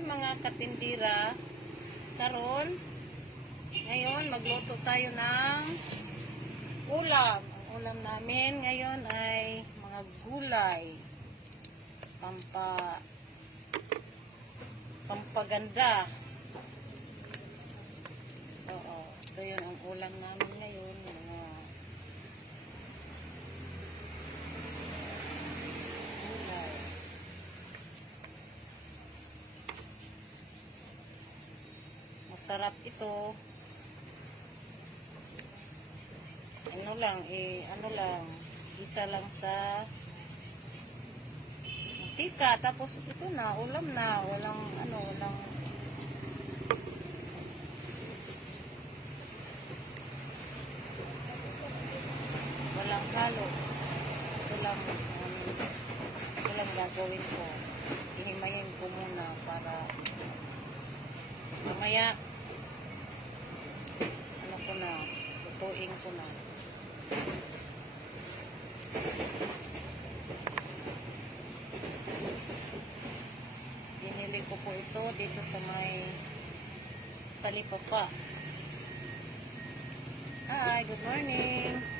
Hi mga katindira. Ngayon magluto tayo ng ulam. Ang ulam namin ngayon ay mga gulay. Pampaganda. Oo, ito yun ang ulam namin ngayon. Mga gulay. Masarap ito. Isa lang sa mantika, tapos ito na, ulam na, walang halo. Ito lang gagawin ko. Ihimayin ko muna para mamaya lutuin ko na. Binili ko po ito dito sa may Talipapa. Hi, good morning.